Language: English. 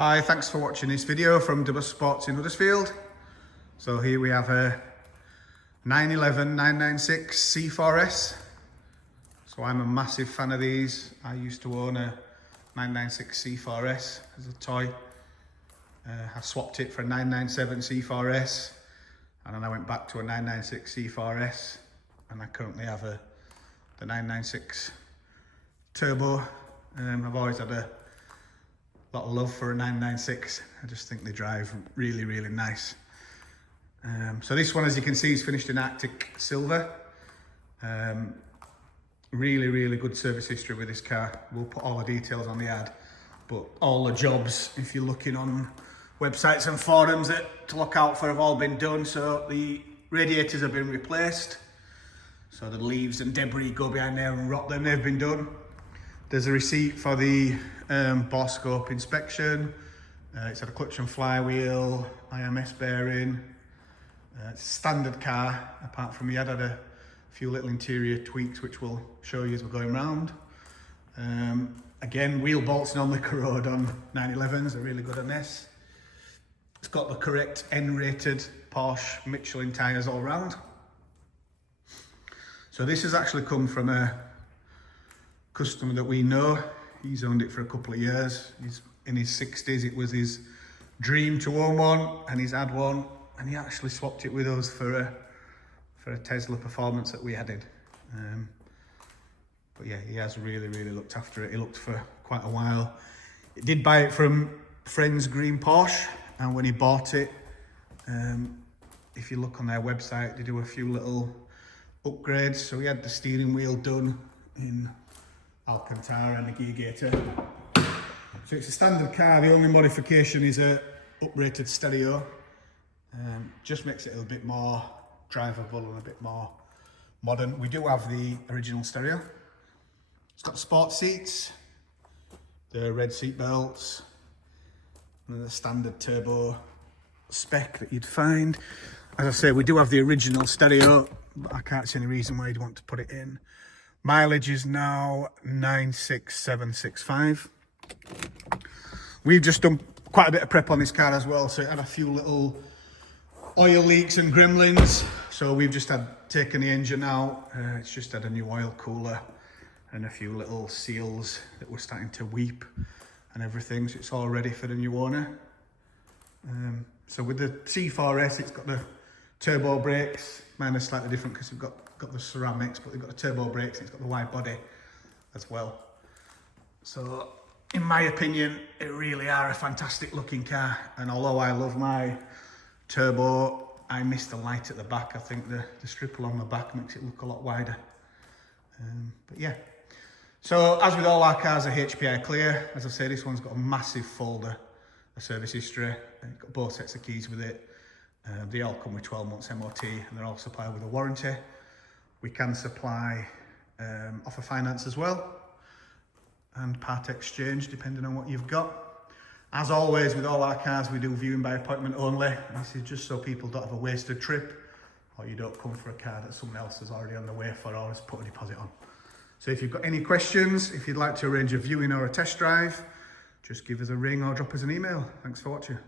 Hi, thanks for watching this video from Double Sports in Huddersfield. So here we have a 911 996 C4S. So I'm a massive fan of these. I used to own a 996 C4S as a toy. I swapped it for a 997 C4S, and then I went back to a 996 C4S, and I currently have the 996 Turbo. I've always had a lot of love for a 996. I just think they drive really, really nice. So this one, as you can see, is finished in Arctic silver. Really, really good service history with this car. We'll put all the details on the ad, but all the jobs, if you're looking on websites and forums to look out for, have all been done. So the radiators have been replaced. So the leaves and debris go behind there and rot them, they've been done. There's a receipt for the bore scope inspection. It's had a clutch and flywheel, IMS bearing. It's a standard car, apart from we had a few little interior tweaks which we'll show you as we're going round. Again, wheel bolts normally corrode on 911s, they're really good on this. It's got the correct N-rated Porsche Michelin tyres all round. So this has actually come from a customer that we know. He's owned it for a couple of years. He's in his 60s. It was his dream to own one, and he's had one, and he actually swapped it with us for a Tesla Performance that we added. But yeah, he has really, really looked after it. He looked for quite a while. He did buy it from Friends Green Porsche, and when he bought it, if you look on their website, they do a few little upgrades. So he had the steering wheel done in Alcantara and the gear gaitor. So it's a standard car. The only modification is a uprated stereo. Just makes it a little bit more drivable and a bit more modern. We do have the original stereo. It's got sport seats, the red seat belts, and the standard turbo spec that you'd find. As I say, we do have the original stereo, but I can't see any reason why you'd want to put it in. Mileage is now 96765. We've just done quite a bit of prep on this car as well, so it had a few little oil leaks and gremlins. So we've just taken the engine out. It's just had a new oil cooler and a few little seals that were starting to weep and everything. So it's all ready for the new owner. So with the C4S, it's got the turbo brakes. Mine are slightly different because we've got the ceramics, but they've got the turbo brakes and it's got the wide body as well. So in my opinion, it really are a fantastic looking car. And although I love my turbo, I miss the light at the back. I think the strip along the back makes it look a lot wider. But yeah. So as with all our cars, are HPI clear. As I say, this one's got a massive folder of service history. It's got both sets of keys with it. They all come with 12 months MOT, and they're all supplied with a warranty. We can supply offer finance as well, and part exchange depending on what you've got. As always with all our cars, we do viewing by appointment only. This is just so people don't have a wasted trip, or you don't come for a car that someone else is already on the way for or has put a deposit on. So if you've got any questions, if you'd like to arrange a viewing or a test drive, just give us a ring or drop us an email. Thanks for watching.